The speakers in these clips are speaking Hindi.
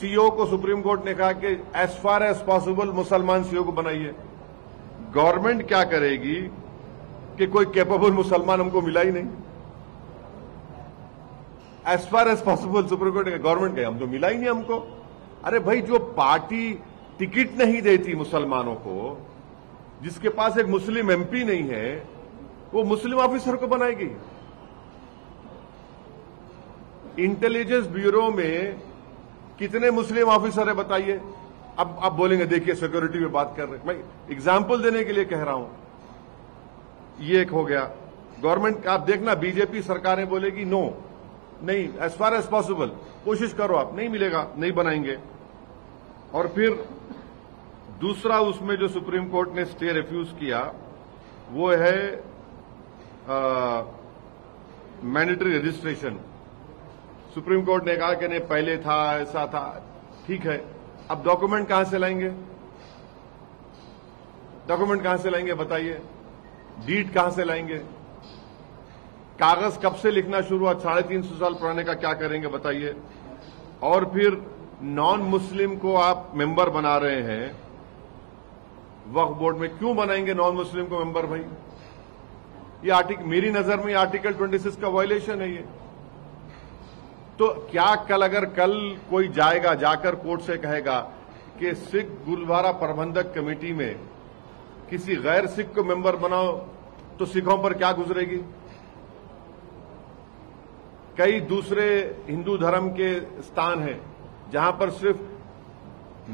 सीईओ को सुप्रीम कोर्ट ने कहा कि एज फार एज पॉसिबल मुसलमान सीईओ को बनाइए। गवर्नमेंट क्या करेगी कि कोई कैपेबल मुसलमान हमको मिला ही नहीं। As far as possible Supreme Court ने गवर्नमेंट कहे हम तो मिला ही नहीं हमको। अरे भाई, जो पार्टी टिकट नहीं देती मुसलमानों को, जिसके पास एक मुस्लिम एमपी नहीं है, वो मुस्लिम ऑफिसर को बनाएगी। इंटेलिजेंस ब्यूरो में कितने मुस्लिम ऑफिसर है बताइए। अब आप बोलेंगे देखिए सिक्योरिटी में बात कर रहे हैं, मैं एग्जाम्पल देने के लिए कह रहा हूं। ये एक हो गया। गवर्नमेंट आप देखना, बीजेपी सरकारें बोलेगी नो, नहीं, एज फार एज पॉसिबल कोशिश करो, आप नहीं मिलेगा, नहीं बनाएंगे। और फिर दूसरा उसमें जो सुप्रीम कोर्ट ने स्टे रिफ्यूज किया वो है मैंडेटरी रजिस्ट्रेशन। सुप्रीम कोर्ट ने कहा कि नहीं पहले था, ऐसा था, ठीक है, अब डॉक्यूमेंट कहां से लाएंगे? डॉक्यूमेंट कहां से लाएंगे बताइए? डीड कहां से लाएंगे? कागज कब से लिखना शुरू हुआ? 350 साल पुराने का क्या करेंगे बताइए? और फिर नॉन मुस्लिम को आप मेंबर बना रहे हैं वक्फ बोर्ड में, क्यों बनाएंगे नॉन मुस्लिम को मेंबर भाई? ये आर्टिकल, मेरी नजर में आर्टिकल 26 का वायलेशन है ये। तो क्या कल कोई जाएगा, जाकर कोर्ट से कहेगा कि सिख गुरुद्वारा प्रबंधक कमेटी में किसी गैर सिख को मेंबर बनाओ, तो सिखों पर क्या गुजरेगी? कई दूसरे हिंदू धर्म के स्थान हैं जहां पर सिर्फ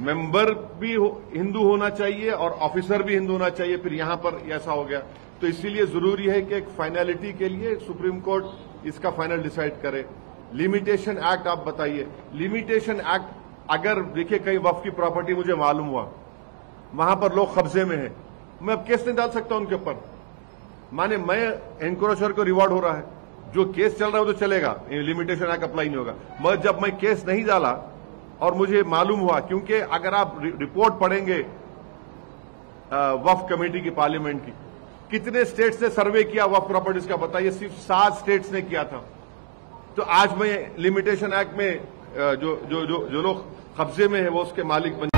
मेंबर भी हिंदू होना चाहिए और ऑफिसर भी हिंदू होना चाहिए, फिर यहां पर ऐसा हो गया। तो इसीलिए जरूरी है कि एक फाइनलिटी के लिए सुप्रीम कोर्ट इसका फाइनल डिसाइड करे। लिमिटेशन एक्ट आप बताइए, लिमिटेशन एक्ट अगर देखिए कहीं वक्फ की प्रॉपर्टी मुझे मालूम हुआ वहां पर लोग कब्जे में हैं, मैं अब केस नहीं डाल सकता उनके ऊपर। माने मैं एनक्रोचर को रिवॉर्ड हो रहा है, जो केस चल रहा है वो तो चलेगा, लिमिटेशन एक्ट अप्लाई नहीं होगा। मगर जब मैं केस नहीं डाला और मुझे मालूम हुआ, क्योंकि अगर आप रिपोर्ट पढ़ेंगे वक्फ कमेटी की, पार्लियामेंट की, कितने स्टेट्स ने सर्वे किया वक्फ प्रॉपर्टीज का बताइए? सिर्फ 7 स्टेट्स ने किया था। तो आज मैं लिमिटेशन एक्ट में जो लोग कब्जे में है वो उसके मालिक बन